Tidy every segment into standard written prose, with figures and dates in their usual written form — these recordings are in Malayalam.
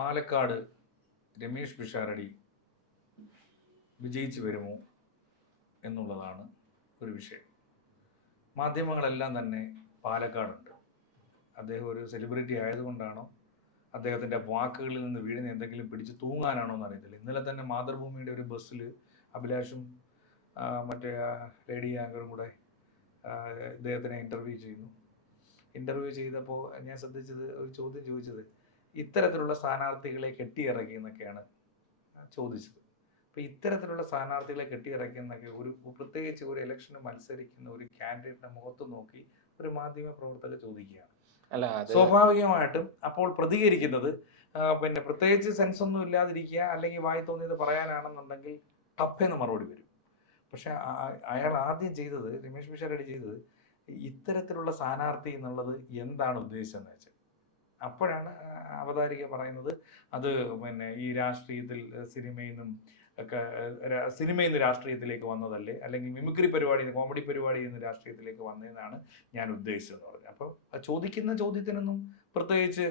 പാലക്കാട് രമേശ് പിഷാരടി വിജയിച്ചു വരുമോ എന്നുള്ളതാണ് ഒരു വിഷയം. മാധ്യമങ്ങളെല്ലാം തന്നെ പാലക്കാടുണ്ട്. അദ്ദേഹം ഒരു സെലിബ്രിറ്റി ആയതുകൊണ്ടാണോ, അദ്ദേഹത്തിൻ്റെ വാക്കുകളിൽ നിന്ന് വീഴുന്ന എന്തെങ്കിലും പിടിച്ച് തൂങ്ങാനാണോ എന്ന് അറിയത്തില്ല. ഇന്നലെ തന്നെ മാതൃഭൂമിയുടെ ഒരു ബസ്സിൽ അഭിലാഷും മറ്റേ ലേഡി ആങ്കറും കൂടെ ഇദ്ദേഹത്തിനെ ഇൻ്റർവ്യൂ ചെയ്തപ്പോൾ ഞാൻ ശ്രദ്ധിച്ചത്, ഒരു ചോദ്യം ചോദിച്ചത് ഇത്തരത്തിലുള്ള സ്ഥാനാർത്ഥികളെ കെട്ടിയിറക്കി എന്നൊക്കെയാണ് ചോദിച്ചത്. അപ്പോൾ ഇത്തരത്തിലുള്ള സ്ഥാനാർത്ഥികളെ കെട്ടിയിറക്കിയെന്നൊക്കെ പ്രത്യേകിച്ച് ഒരു ഇലക്ഷന് മത്സരിക്കുന്ന ഒരു കാൻഡിഡേറ്റിന്റെ മുഖത്ത് നോക്കി ഒരു മാധ്യമ പ്രവർത്തകർ ചോദിക്കുകയാണ്. സ്വാഭാവികമായിട്ടും അപ്പോൾ പ്രതികരിക്കുന്നത് പിന്നെ പ്രത്യേകിച്ച് സെൻസ് ഒന്നും ഇല്ലാതിരിക്കുക, അല്ലെങ്കിൽ വായി തോന്നിയത് പറയാനാണെന്നുണ്ടെങ്കിൽ ടപ്പെന്ന് മറുപടി വരും. പക്ഷെ അയാൾ ആദ്യം ചെയ്തത്, രമേശ് പിഷാരടി ചെയ്തത്, ഇത്തരത്തിലുള്ള സ്ഥാനാർത്ഥി എന്നുള്ളത് എന്താണ് ഉദ്ദേശിച്ചതെന്ന് വെച്ചാൽ അപ്പോഴാണ് അവതാരിക പറയുന്നത് അത് പിന്നെ ഈ രാഷ്ട്രീയത്തിൽ സിനിമയിൽ നിന്ന് രാഷ്ട്രീയത്തിലേക്ക് വന്നതല്ലേ, അല്ലെങ്കിൽ മിമിക്രി പരിപാടി, കോമഡി പരിപാടിയിൽ നിന്ന് രാഷ്ട്രീയത്തിലേക്ക് വന്നതെന്നാണ് ഞാൻ ഉദ്ദേശിച്ചതെന്ന് പറഞ്ഞു. അപ്പോൾ ചോദിക്കുന്ന ചോദ്യത്തിനൊന്നും പ്രത്യേകിച്ച്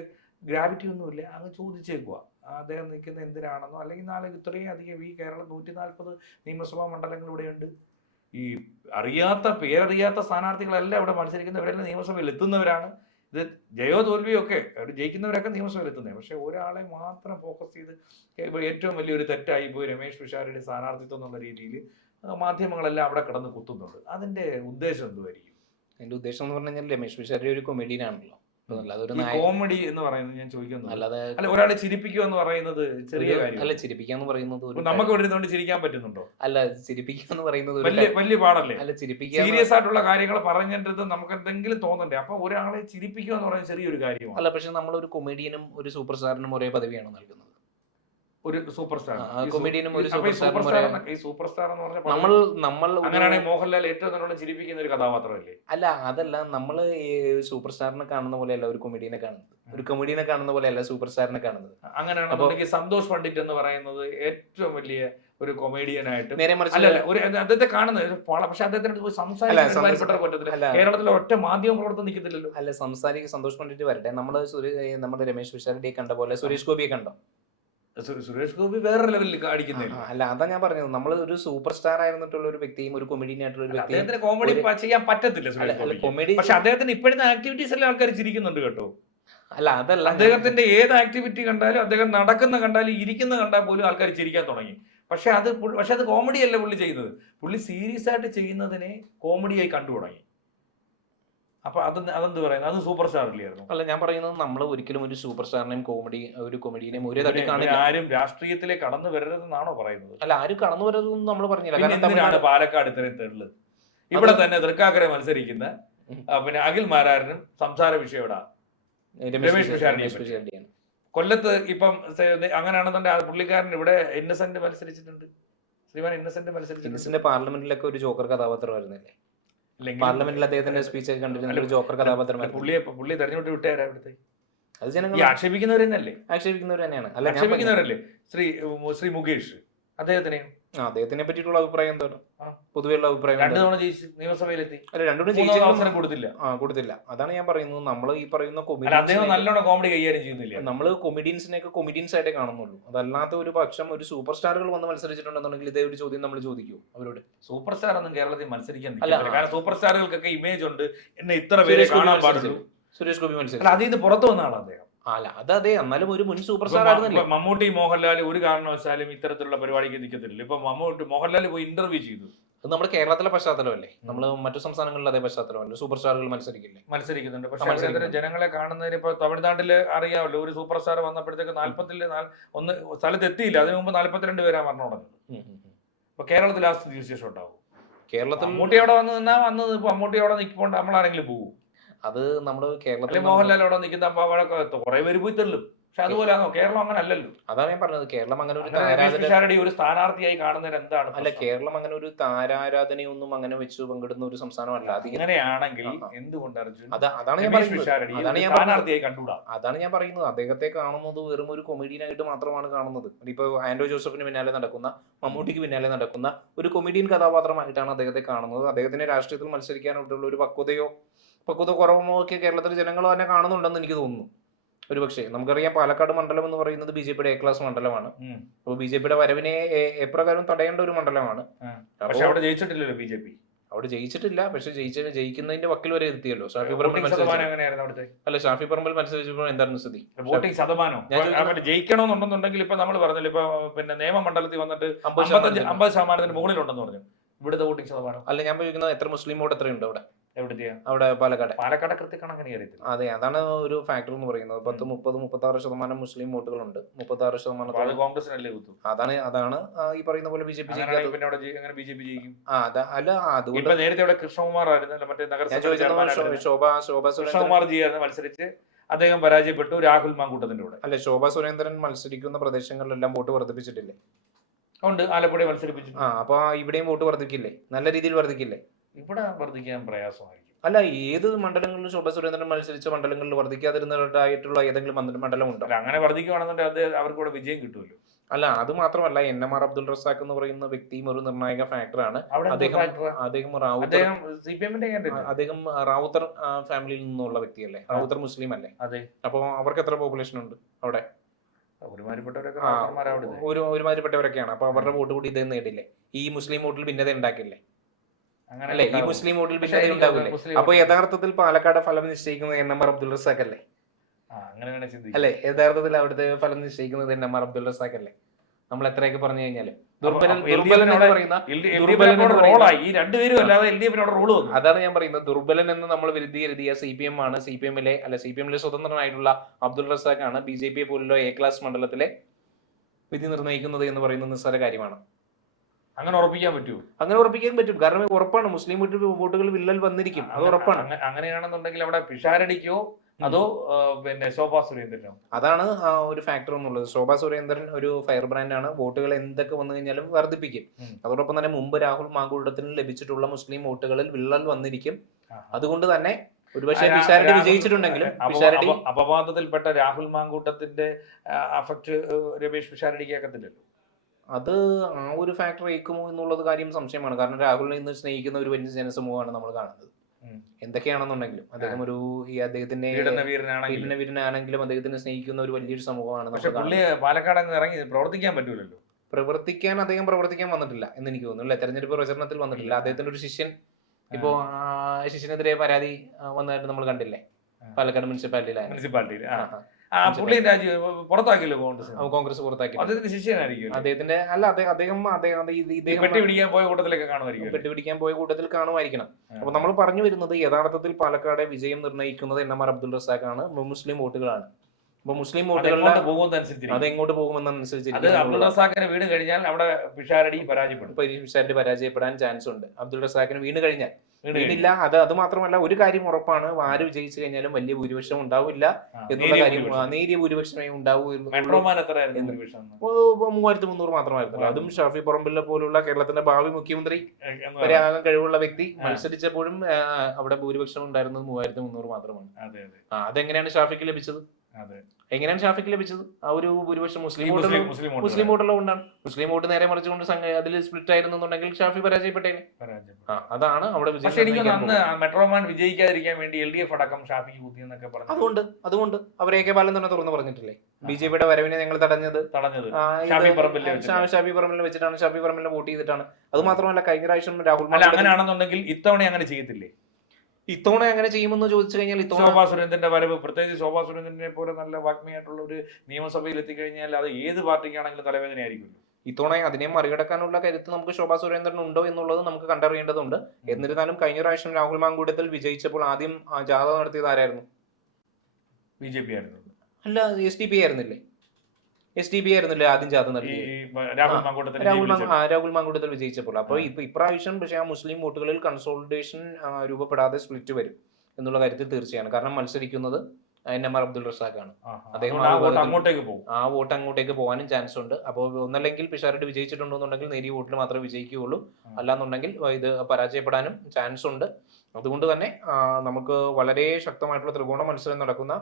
ഗ്രാവിറ്റി ഒന്നുമില്ല, അങ്ങ് ചോദിച്ചേക്കുക. അദ്ദേഹം നിൽക്കുന്ന എന്തിനാണെന്നോ, അല്ലെങ്കിൽ നാളെ ഇത്രയും അധികം ഈ കേരളം 140 നിയമസഭാ മണ്ഡലങ്ങൾ ഇവിടെയുണ്ട്. ഈ പേരറിയാത്ത സ്ഥാനാർത്ഥികളെല്ലാം ഇവിടെ മത്സരിക്കുന്നവരെല്ലാം നിയമസഭയിൽ എത്തുന്നവരാണ്. ഇത് ജയോ തോൽവിയോ ഒക്കെ അവർ ജയിക്കുന്നവരൊക്കെ നിയമസഭയിൽ എത്തുന്നത്. പക്ഷെ ഒരാളെ മാത്രം ഫോക്കസ് ചെയ്ത് ഏറ്റവും വലിയൊരു തെറ്റായി പോയി രമേശ് പിഷാരടി സ്ഥാനാർത്ഥിത്വം എന്നുള്ള രീതിയിൽ മാധ്യമങ്ങളെല്ലാം അവിടെ കിടന്ന് കുത്തുന്നുണ്ട്. അതിന്റെ ഉദ്ദേശം എന്തുമായിരിക്കും? എൻ്റെ ഉദ്ദേശം എന്ന് പറഞ്ഞു കഴിഞ്ഞാൽ രമേശ് പിഷാരടി ഒരു കൊമേഡിയൻ ആണല്ലോ. കോമഡി എന്ന് പറയുന്നത് ഞാൻ ചോദിക്കുന്നത് അല്ല, ഒരാളെ ചിരിപ്പിക്കുക എന്ന് പറയുന്നത് ചെറിയ കാര്യം അല്ല. ചിരിപ്പിക്കാന്ന് പറയുന്നത് നമുക്ക് ഇവിടെ ഇരുന്നുകൊണ്ട് ചിരിക്കാൻ പറ്റുന്നുണ്ടോ? അല്ല, ചിരിപ്പിക്കുക എന്ന് പറയുന്നത് വലിയ പാടല്ലേ? അല്ല, ചിരിപ്പിക്കുക സീരിയസ് ആയിട്ടുള്ള കാര്യങ്ങൾ പറഞ്ഞിട്ട് നമുക്ക് എന്തെങ്കിലും തോന്നണ്ടേ? അപ്പൊ ഒരാളെ ചിരിപ്പിക്കുക എന്ന് പറയുന്നത് ചെറിയൊരു കാര്യമാണ്. അല്ല, പക്ഷെ നമ്മൾ ഒരു കൊമേഡിയനും ഒരു സൂപ്പർ സ്റ്റാറിനും ഒരേ പദവിയാണ് നൽകുന്നത്. ഒരു സൂപ്പർ സ്റ്റാർ കൊമേഡിയനും ഒരു സൂപ്പർ സ്റ്റാർ എന്ന് പറഞ്ഞാൽ നമ്മൾ അങ്ങനെയാണെങ്കിൽ മോഹൻലാൽ ഏറ്റവും നല്ലോണം ചിരിപ്പിക്കുന്ന ഒരു കഥാപാത്രമല്ലേ? അല്ല, അതല്ല. നമ്മൾ സൂപ്പർ സ്റ്റാറിനെ കാണുന്ന പോലെയല്ല ഒരു കൊമേഡിയനെ കാണുന്നത്, ഒരു കൊമേഡിയനെ കാണുന്ന പോലെയല്ല സൂപ്പർ സ്റ്റാറിനെ കാണുന്നത്. അങ്ങനെയാണെങ്കിൽ സന്തോഷ് പണ്ഡിറ്റ് എന്ന് പറയുന്നത് ഏറ്റവും വലിയ ഒരു കൊമേഡിയനായിട്ട് അദ്ദേഹത്തെ കാണുന്നത്. പക്ഷെ അദ്ദേഹത്തിന് സംസാരിക്കാൻ കേരളത്തിലെ ഒറ്റ മാധ്യമ പ്രവർത്തനം നിൽക്കുന്നില്ലല്ലോ. അല്ല, സംസാരിക്കുക സന്തോഷ് പണ്ഡിറ്റ് വരട്ടെ. നമ്മുടെ രമേശ് പിഷാരടിയെ കണ്ട പോലെ സുരേഷ് ഗോപിയെ കണ്ടോ? സുരേഷ് ഗോപി വേറെ ലെവലിൽ കാണിക്കുന്നില്ല. അല്ല, അതാ ഞാൻ പറഞ്ഞത്. നമ്മൾ ഒരു സൂപ്പർ സ്റ്റാർ ആയിരുന്നിട്ടുള്ള ഒരു വ്യക്തിയും ഒരു കൊമേഡിയൻ ആയിട്ടുള്ള ഒരു വ്യക്തിയും കോമഡി ചെയ്യാൻ പറ്റത്തില്ല. കൊമേഡി പക്ഷെ അദ്ദേഹത്തിന് ഇപ്പോഴത്തെ ആക്ടിവിറ്റീസ് എല്ലാം ആൾക്കാർ ചിരിക്കുന്നുണ്ട് കേട്ടോ. അല്ല, അതല്ല. അദ്ദേഹത്തിന്റെ ഏത് ആക്ടിവിറ്റി കണ്ടാലും, അദ്ദേഹം നടക്കുന്ന കണ്ടാലും ഇരിക്കുന്ന കണ്ടാൽ പോലും ആൾക്കാർ ചിരിക്കാൻ തുടങ്ങി. പക്ഷെ അത് കോമഡി അല്ല പുള്ളി ചെയ്യുന്നത്. പുള്ളി സീരിയസ് ആയിട്ട് ചെയ്യുന്നതിനെ കോമഡിയായി കണ്ടു തുടങ്ങി. അപ്പൊ അതെന്ത് പറയുന്നത്? അത് സൂപ്പർ സ്റ്റാർ ഇല്ലായിരുന്നു. അല്ല, ഞാൻ പറയുന്നത് നമ്മൾ ഒരിക്കലും ഒരു സൂപ്പർ സ്റ്റാറിനെയും ഒരു കൊമഡിയെയും ഒരേ തട്ടി കാണില്ല. ആരും രാഷ്ട്രീയത്തിലേക്ക് കടന്നു വരരുതെന്നാണോ പറയുന്നത്? അല്ല, ആരും കടന്നു വരരുതെന്ന് നമ്മൾ പറഞ്ഞില്ല. പാലക്കാട് ഇത്രയും തെള്ളു ഇവിടെ തന്നെ തൃക്കാക്കര മത്സരിക്കുന്ന പിന്നെ അഖിൽ മാരാരനും സംസാര വിഷയം രമേശ് പിഷാരടിയാണ്. കൊല്ലത്ത് ഇപ്പം അങ്ങനെയാണെന്നുണ്ടെങ്കിൽ പുള്ളിക്കാരൻ ഇവിടെ ഇന്നസെന്റ് മത്സരിച്ചിട്ടുണ്ട്. ശ്രീമാൻ ഇന്നസെന്റ് പാർലമെന്റിലൊക്കെ ഒരു ജോക്കർ കഥാപാത്രമായിരുന്നല്ലേ? പാർലമെന്റിൽ അദ്ദേഹത്തിന്റെ സ്പീച്ച് ഒക്കെ കണ്ടിട്ട് ഒരു ജോക്കർ കഥാപാത്രമാണ്. പുള്ളി തെരഞ്ഞെടുത്ത് വിട്ടുകാരാ ഇവിടുത്തെ? അത് ജനങ്ങൾ ആക്ഷേപിക്കുന്നവർ തന്നെയാണ്. ആക്ഷേപിക്കുന്നവരല്ലേ? ശ്രീ മുകേഷ് അദ്ദേഹത്തിനെ പറ്റിയിട്ടുള്ള അഭിപ്രായം എന്താണ്? പൊതുവെയുള്ള അഭിപ്രായം 2 തവണ ജയിച്ചു, നിയമസഭയിലെത്തി. അല്ല, 2 തവണ ജയിച്ച അവസരം കൊടുത്തില്ല. അതാണ് ഞാൻ പറയുന്നത്. നമ്മൾ ഈ പറയുന്ന നല്ലോണം കോമഡി കൈകാര്യം ചെയ്യുന്നില്ല. നമ്മൾ കൊമീഡിയൻസിനെയൊക്കെ കൊമീഡിയൻസ് ആയിട്ടേ കാണുന്നുള്ളൂ. അതല്ലാത്ത ഒരു പക്ഷം ഒരു സൂപ്പർ സ്റ്റാറുകൾ വന്ന് മത്സരിച്ചിട്ടുണ്ടെന്നുണ്ടെങ്കിൽ ഇതേ ഒരു ചോദ്യം നമ്മൾ ചോദിക്കൂ അവരോട്. സൂപ്പർ സ്റ്റാർ ഒന്നും കേരളത്തിൽ മത്സരിക്കാൻ നിൽക്കില്ല. കാരണം സൂപ്പർ സ്റ്റാറുകൾക്കൊക്കെ ഇമേജ് ഉണ്ട്. എന്നെ ഇത്ര പേരെ കാണാൻ പാടുള്ളൂ. സുരേഷ് ഗോപി മത്സരിച്ചു. അതിൽ നിന്ന് പുറത്തു വന്ന ആളാണ് അദ്ദേഹം. അല്ല, അതെ. എന്നാലും ഒരു മുൻ സൂപ്പർ സ്റ്റാർ ആയിരുന്നല്ലേ? മമ്മൂട്ടി മോഹൻലാൽ ഒരു കാരണവശാലും ഇത്തരത്തിലുള്ള പരിപാടിക്ക് നിൽക്കത്തില്ല. ഇപ്പൊ മോഹൻലാൽ പോയി ഇന്റർവ്യൂ ചെയ്തു. അത് നമ്മുടെ കേരളത്തിലെ പശ്ചാത്തലമല്ലേ? നമ്മൾ മറ്റു സംസ്ഥാനങ്ങളിൽ അതേ പശ്ചാത്തലമല്ലേ? സൂപ്പർ സ്റ്റാറുകൾ മത്സരിക്കുന്നുണ്ട്. പക്ഷേ ജനങ്ങളെ കാണുന്നതിന് ഇപ്പൊ തമിഴ്നാട്ടില് അറിയാമല്ലോ, ഒരു സൂപ്പർ സ്റ്റാർ വന്നപ്പോഴത്തേക്ക് 41 സ്ഥലത്ത് എത്തിയില്ല. അതിനു മുമ്പ് 42 പേരാ മരണം തുടങ്ങുന്നത്. അപ്പൊ കേരളത്തിൽ ആ സ്ഥിതി വിശേഷം ഉണ്ടാവും. കേരളത്തിൽ മമ്മൂട്ടി അവിടെ വന്നത് ഇപ്പൊ മമ്മൂട്ടി അവിടെ നിൽക്കുമ്പോൾ നമ്മളാരെങ്കിലും പോകും? അത് നമ്മുടെ കേരളത്തിൽ മോഹൻലാൽ അവിടെ നിൽക്കുന്ന കുറെ പേര് പോയി തള്ളും. പക്ഷെ അതുപോലെയാണോ? കേരളം അങ്ങനെ അല്ലല്ലോ. അതാണ് ഞാൻ പറഞ്ഞത്. കേരളം അങ്ങനെ ഒരു സ്ഥാനാർത്ഥിയായി കാണുന്നതിന് എന്താണ്? അല്ല, കേരളം അങ്ങനെ ഒരു താരാരാധനയൊന്നും അങ്ങനെ വെച്ച് പങ്കിടുന്ന ഒരു സംസ്ഥാനമല്ല. അങ്ങനെയാണെങ്കിൽ എന്തുകൊണ്ട് അർജുൻ അതാണ് ഞാൻ കണ്ടുകൂടാ? അതാണ് ഞാൻ പറയുന്നത്. അദ്ദേഹത്തെ കാണുന്നത് വെറും ഒരു കൊമീഡിയനായിട്ട് മാത്രമാണ് കാണുന്നത്. ഇപ്പൊ ആൻഡ്രോ ജോസഫിന് പിന്നാലെ നടക്കുന്ന, മമ്മൂട്ടിക്ക് പിന്നാലെ നടക്കുന്ന ഒരു കൊമീഡിയൻ കഥാപാത്രമായിട്ടാണ് അദ്ദേഹത്തെ കാണുന്നത്. അദ്ദേഹത്തിന് രാഷ്ട്രീയത്തിൽ മത്സരിക്കാനായിട്ടുള്ള ഒരു പക്വത കുറവുമോ ഒക്കെ കേരളത്തിലെ ജനങ്ങൾ തന്നെ കാണുന്നുണ്ടെന്ന് എനിക്ക് തോന്നുന്നു. ഒരുപക്ഷെ നമുക്കറിയാം പാലക്കാട് മണ്ഡലം എന്ന് പറയുന്നത് ബി.ജെ.പിയുടെ A ക്ലാസ് മണ്ഡലമാണ്. അപ്പോൾ ബി.ജെ.പിയുടെ വരവിനെ എപ്രകാരം തടയേണ്ട ഒരു മണ്ഡലമാണ്. പക്ഷെ അവിടെ ജയിച്ചിട്ടില്ലല്ലോ BJP. അവിടെ ജയിച്ചിട്ടില്ല, പക്ഷെ ജയിക്കുന്നതിന്റെ വക്കിൽ വരെ എത്തിയല്ലോ. ഷാഫി പറമ്പിൽ വോട്ടിംഗ് ശതമാനം എങ്ങനെയായിരുന്നു അവിടുത്തെ? അല്ല, ഷാഫി പറമ്പിൽ മത്സരിച്ചപ്പോൾ എന്തായിരുന്നു സ്ഥിതി? വോട്ടിംഗ് ശതമാനം ജയിക്കണമെന്നുണ്ടെന്നുണ്ടെങ്കിൽ ഇപ്പൊ നമ്മൾ പറഞ്ഞില്ല, ഇപ്പൊ പിന്നെ നിയമമണ്ഡലത്തിൽ വന്നിട്ട് 50% മുകളിലുണ്ടെന്ന് പറഞ്ഞു. ഇവിടുത്തെ വോട്ടിംഗ് ശതമാനം അല്ല, ഞാൻ ചോദിക്കുന്നത് എത്ര മുസ്ലിം വോട്ട് എത്രയുണ്ട് അവിടെ? എവിടെയാ? അവിടെ പാലക്കാട് കൃത്യക്കണക്കിന് അറിയത്തില്ല. അതെ, അതാണ് ഒരു ഫാക്ടർ എന്ന് പറയുന്നത്. 10-30-36% മുസ്ലിം വോട്ടുകളുണ്ട്. 36% കോൺഗ്രസിനല്ലേ കുത്തും. അതാണ് ഈ പറയുന്ന പോലെ ബി.ജെ.പി ജയിക്കും. അല്ല, അതുകൊണ്ട് നേരത്തെ ഇവിടെ കൃഷ്ണകുമാർ ആയിരുന്നു, മറ്റേ കൃഷ്ണകുമാർ ജി ആയിരുന്നു മത്സരിച്ച്, അദ്ദേഹം പരാജയപ്പെട്ടു രാഹുൽ മാങ്കൂട്ടത്തിന്റെ കൂടെ. അല്ല, ശോഭാ സുരേന്ദ്രൻ മത്സരിക്കുന്ന പ്രദേശങ്ങളിലെല്ലാം വോട്ട് വർദ്ധിപ്പിച്ചിട്ടില്ലേ? ഉണ്ട്, ആലപ്പുഴ മത്സരിപ്പിച്ചു. അപ്പൊ ഇവിടെയും വോട്ട് വർദ്ധിക്കില്ലേ? നല്ല രീതിയിൽ വർദ്ധിക്കില്ലേ? ഇവിടെ വർദ്ധിക്കാൻ പ്രയാസമായിരിക്കും. അല്ല, ഏത് മണ്ഡലങ്ങളിൽ ശോഭാ സുരേന്ദ്രൻ മത്സരിച്ച മണ്ഡലങ്ങളിൽ വർദ്ധിക്കാതിരുന്നതായിട്ടുള്ള ഏതെങ്കിലും മണ്ഡലം ഉണ്ടോ? അങ്ങനെ വർദ്ധിക്കുകയാണെന്നുണ്ടെങ്കിൽ അവർക്ക് കൂടെ വിജയം കിട്ടുമല്ലോ. അല്ല, അത് മാത്രമല്ല, NMR അബ്ദുൾ റസാഖ് എന്ന് പറയുന്ന വ്യക്തിയും ഒരു നിർണായക ഫാക്ടറാണ്. അദ്ദേഹം റാവുത്തർ ഫാമിലിയിൽ നിന്നുള്ള വ്യക്തിയല്ലേ? റാവുത്തർ മുസ്ലിം അല്ലേ? അതെ. അപ്പൊ അവർക്ക് എത്ര പോപ്പുലേഷൻ ഉണ്ട് അവിടെ? ഒരുമാതിരിപ്പെട്ടവരൊക്കെയാണ്. അപ്പൊ അവരുടെ വോട്ട് കൂടി ഇദ്ദേഹം നേടില്ലേ? ഈ മുസ്ലിം വോട്ടിൽ ഭിന്നത ഉണ്ടാക്കില്ലേ? അല്ലെ? ഈ മുസ്ലിം വോട്ടിൽ ഭിന്നത ഉണ്ടാകില്ലേ? അപ്പൊ യഥാർത്ഥത്തിൽ പാലക്കാട് ഫലം നിശ്ചയിക്കുന്നത് NMR അബ്ദുൾ റസാഖ് അല്ലേ? അല്ലെ? യഥാർത്ഥത്തിൽ അവിടുത്തെ ഫലം നിശ്ചയിക്കുന്നത് NMR അബ്ദുൾ റസാഖ് അല്ലേ? നമ്മൾ എത്രയൊക്കെ പറഞ്ഞു കഴിഞ്ഞാലും അതാണ് ഞാൻ പറയുന്നത്. ദുർബലൻ എന്ന് നമ്മൾ വിരുദ്ധീകരിയ CPM ആണ്. CPM-ലെ സ്വതന്ത്രനായിട്ടുള്ള അബ്ദുൾ റസാഖ് ആണ് ബി.ജെ.പി പോലുള്ള A ക്ലാസ് മണ്ഡലത്തിലെ വിധി നിർണ്ണയിക്കുന്നത് എന്ന് പറയുന്നത് നിസ്സാര കാര്യമാണ്. അങ്ങനെ ഉറപ്പിക്കാൻ പറ്റുമോ? അങ്ങനെ ഉറപ്പിക്കാൻ പറ്റും. കാരണം ഉറപ്പാണ്, മുസ്ലിം വോട്ടുകൾ വിള്ളൽ വന്നിരിക്കും. അത് ഉറപ്പാണ്. അങ്ങനെയാണെന്നുണ്ടെങ്കിൽ അവിടെ പിഷാരടിക്കോ അതോ പിന്നെ ശോഭാ സുരേന്ദ്രനോ? അതാണ് ഒരു ഫാക്ടർ എന്നുള്ളത്. ശോഭാ സുരേന്ദ്രൻ ഒരു ഫയർ ബ്രാൻഡാണ്. വോട്ടുകൾ എന്തൊക്കെ വന്നു കഴിഞ്ഞാലും വർദ്ധിപ്പിക്കും. അതോടൊപ്പം തന്നെ മുമ്പ് രാഹുൽ മാങ്കൂട്ടത്തിന് ലഭിച്ചിട്ടുള്ള മുസ്ലിം വോട്ടുകളിൽ വിള്ളൽ വന്നിരിക്കും. അതുകൊണ്ട് തന്നെ ഒരുപക്ഷെ പിഷാരടി വിജയിച്ചിട്ടുണ്ടെങ്കിലും അപവാദത്തിൽപ്പെട്ട രാഹുൽ മാങ്കൂട്ടത്തിന്റെ അഫക്ട് രമേശ് പിഷാരടിക്ക് കേൾക്കത്തില്ലല്ലോ. അത് ആ ഒരു ഫാക്ടർ ഏൽക്കുമോ എന്നുള്ളത് കാര്യം സംശയമാണ്. കാരണം രാഹുലിനെ ഇന്ന് സ്നേഹിക്കുന്ന ഒരു വലിയ ജനസമൂഹമാണ് നമ്മൾ കാണുന്നത്. എന്തൊക്കെയാണെന്നുണ്ടെങ്കിലും അദ്ദേഹം ഒരു അദ്ദേഹത്തിന്റെ വീരനാണെങ്കിലും അദ്ദേഹത്തിനെ സ്നേഹിക്കുന്ന ഒരു വലിയൊരു സമൂഹമാണ്. പാലക്കാട് ഇറങ്ങി പ്രവർത്തിക്കാൻ പറ്റൂലല്ലോ. അദ്ദേഹം പ്രവർത്തിക്കാൻ വന്നിട്ടില്ല എന്ന് എനിക്ക് തോന്നുന്നു. തെരഞ്ഞെടുപ്പ് പ്രചരണത്തിൽ വന്നിട്ടില്ല. അദ്ദേഹത്തിന്റെ ഒരു ശിഷ്യൻ ഇപ്പോ ശിഷ്യനെതിരെ പരാതി വന്നതായിട്ട് നമ്മൾ കണ്ടില്ലേ പാലക്കാട് മുനിസിപ്പാലിറ്റിയിൽ. കോൺഗ്രസ് പുറത്താക്കി. അദ്ദേഹത്തിന്റെ അല്ല അദ്ദേഹം പെട്ടുപിടിക്കാൻ പോയ കൂട്ടത്തിൽ കാണുമായിരിക്കണം. അപ്പൊ നമ്മൾ പറഞ്ഞു വരുന്നത് യഥാർത്ഥത്തിൽ പാലക്കാട് വിജയം നിർണ്ണയിക്കുന്നത് NMR അബ്ദുൾ റസാഖ് ആണ്. മുസ്ലിം വോട്ടുകളാണ്. അപ്പൊ മുസ്ലിം വോട്ടുകളുടെ അതെങ്ങോട്ട് പോകുമെന്നനുസരിച്ച് അബ്ദുൾ റസാഖിന് വീണ് കഴിഞ്ഞാൽ അവിടെ പിഷാരടി പരാജയപ്പെടാൻ ചാൻസ് ഉണ്ട്. അബ്ദുൾ റസാഖിന് വീണ് കഴിഞ്ഞാൽ വീണില്ല. അത് മാത്രമല്ല, ഒരു കാര്യം ഉറപ്പാണ്, ആര് വിജയിച്ചു കഴിഞ്ഞാലും വലിയ ഭൂരിപക്ഷം ഉണ്ടാവില്ല എന്നുള്ള കാര്യം. നേരിയ ഭൂരിപക്ഷമേ ഉണ്ടാവൂ. 3300 മാത്രമായിരുന്നല്ലോ. അതും ഷാഫി പറമ്പിലെ പോലുള്ള കേരളത്തിന്റെ ഭാവി മുഖ്യമന്ത്രി വരെ ആകാൻ കഴിവുള്ള വ്യക്തി മത്സരിച്ചപ്പോഴും അവിടെ ഭൂരിപക്ഷം ഉണ്ടായിരുന്നത് 3300 മാത്രമാണ്. അതെങ്ങനെയാണ് ഷാഫിക്ക് ലഭിച്ചത്? ആ ഒരു ഭൂരിപക്ഷം മുസ്ലിം വോട്ടുള്ള കൊണ്ടാണ്. മുസ്ലിം വോട്ട് നേരെ മറിച്ചുകൊണ്ട് അതിൽ സ്പ്ലിറ്റ് ആയിരുന്നുണ്ടെങ്കിൽ ഷാഫി പരാജയപ്പെട്ടേനെ. അതാണ് അവിടെ മെട്രോമാൻ വിജയിക്കാതിരിക്കാൻ വേണ്ടി LDF അടക്കം ഷാഫിക്ക് കുത്തി എന്നൊക്കെ പറഞ്ഞു. അതുകൊണ്ട് അവരെയൊക്കെ ബാലൻ തന്നെ തുറന്നു പറഞ്ഞിട്ടില്ലേ, ബി.ജെ.പിയുടെ വരവിനെ ഞങ്ങൾ തടഞ്ഞത് ഷാഫി പറമ്പിൽ വെച്ചിട്ടാണ്, ഷാഫി പറമ്പിലിനെ വോട്ട് ചെയ്തിട്ടാണ്. അത് മാത്രമല്ല, കഴിഞ്ഞ പ്രാവശ്യം രാഹുൽ അങ്ങനെയാണെന്നുണ്ടെങ്കിൽ ഇത്തവണ അങ്ങനെ ചെയ്യത്തില്ലേ? ഇത്തവണ എങ്ങനെ ചെയ്യുമെന്ന് ചോദിച്ചു കഴിഞ്ഞാൽ ശോഭാ സുരേന്ദ്രന്റെ വരവ്, പ്രത്യേകിച്ച് ശോഭാ സുരേന്ദ്രനെ പോലെ നല്ല വാഗ്മിയായിട്ടുള്ള ഒരു നിയമസഭയിൽ എത്തിക്കഴിഞ്ഞാൽ അത് ഏത് പാർട്ടിക്കാണെങ്കിലും തലവേദനയായിരിക്കും. ഇത്തവണ അതിനെ മറികടക്കാനുള്ള കരുത്ത് നമുക്ക് ശോഭാ സുരേന്ദ്രൻ ഉണ്ടോ എന്നുള്ളത് നമുക്ക് കണ്ടറിയേണ്ടതുണ്ട്. എന്നിരുന്നാലും കഴിഞ്ഞ പ്രാവശ്യം രാഹുൽ മാങ്കൂട്ടത്തിൽ വിജയിച്ചപ്പോൾ ആദ്യം ജാഥ നടത്തിയത് ആരായിരുന്നു? BJP ആയിരുന്നു. അല്ല, SDP ആയിരുന്നില്ലേ? ആയിരുന്നില്ലേ ആദ്യം ജാഥ നടത്തിയത്? രാഹുൽ മാങ്കൂട്ടത്തിൽ വിജയിച്ചപ്പോൾ. അപ്പൊ ഇപ്രാവശ്യം പക്ഷെ ആ മുസ്ലിം വോട്ടുകളിൽ കൺസോളിഡേഷൻ രൂപപ്പെടാതെ സ്പ്ലിറ്റ് വരും എന്നുള്ള കാര്യത്തിൽ തീർച്ചയാണ്. കാരണം മത്സരിക്കുന്നത് NMR അബ്ദുൾ റസാഖ് ആണ്. അദ്ദേഹം ആ വോട്ട് അങ്ങോട്ടേക്ക് പോകാനും ചാൻസ് ഉണ്ട്. അപ്പോൾ ഒന്നല്ലെങ്കിൽ പിഷാരടി വിജയിച്ചിട്ടുണ്ടോന്നുണ്ടെങ്കിൽ നേരിയ വോട്ടിൽ മാത്രമേ വിജയിക്കുകയുള്ളൂ. അല്ലാന്നുണ്ടെങ്കിൽ ഇത് പരാജയപ്പെടാനും ചാൻസ് ഉണ്ട്. അതുകൊണ്ട് തന്നെ നമുക്ക് വളരെ ശക്തമായിട്ടുള്ള ത്രികോണ മത്സരം നടക്കുന്ന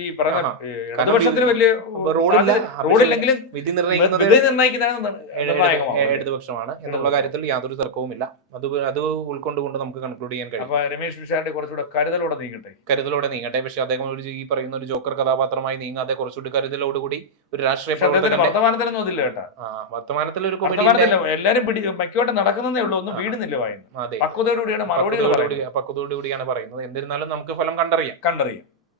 ഈ പറഞ്ഞ ഇടതുപക്ഷത്തിന് വലിയ റോഡില്ലെങ്കിലും വിധി നിർണ്ണയിക്കുന്നതാണ് ഇടതുപക്ഷമാണ് എന്നുള്ള കാര്യത്തിൽ യാതൊരു തർക്കവുമില്ല. അത് ഉൾക്കൊണ്ടുകൊണ്ട് നമുക്ക് കൺക്ലൂഡ് ചെയ്യാൻ കഴിയും. അപ്പൊ രമേശ് പിഷാരടി കുറച്ചുകൂടെ കരുതലോടെ നീങ്ങട്ടെ. പക്ഷെ അദ്ദേഹം ഈ പറയുന്ന ഒരു ജോക്കർ കഥാപാത്രമായി നീങ്ങാതെ കുറച്ചുകൂടി കരുതലോടുകൂടി ഒരു രാഷ്ട്രീയ വർത്തമാനത്തിലൊന്നും അതില്ല കേട്ടാ. വർത്തമാനത്തിൽ ഒരു എല്ലാരും മൈക്കോട്ടെ നടക്കുന്നതേ ഉള്ളൂ, ഒന്നും വീടുന്നില്ല വായന. അതെ, പക്വതയോടുകൂടിയാണ് പക്വതയോടുകൂടിയാണ് പറയുന്നത്. എന്നിരുന്നാലും നമുക്ക് ഫലം കണ്ടറിയാം.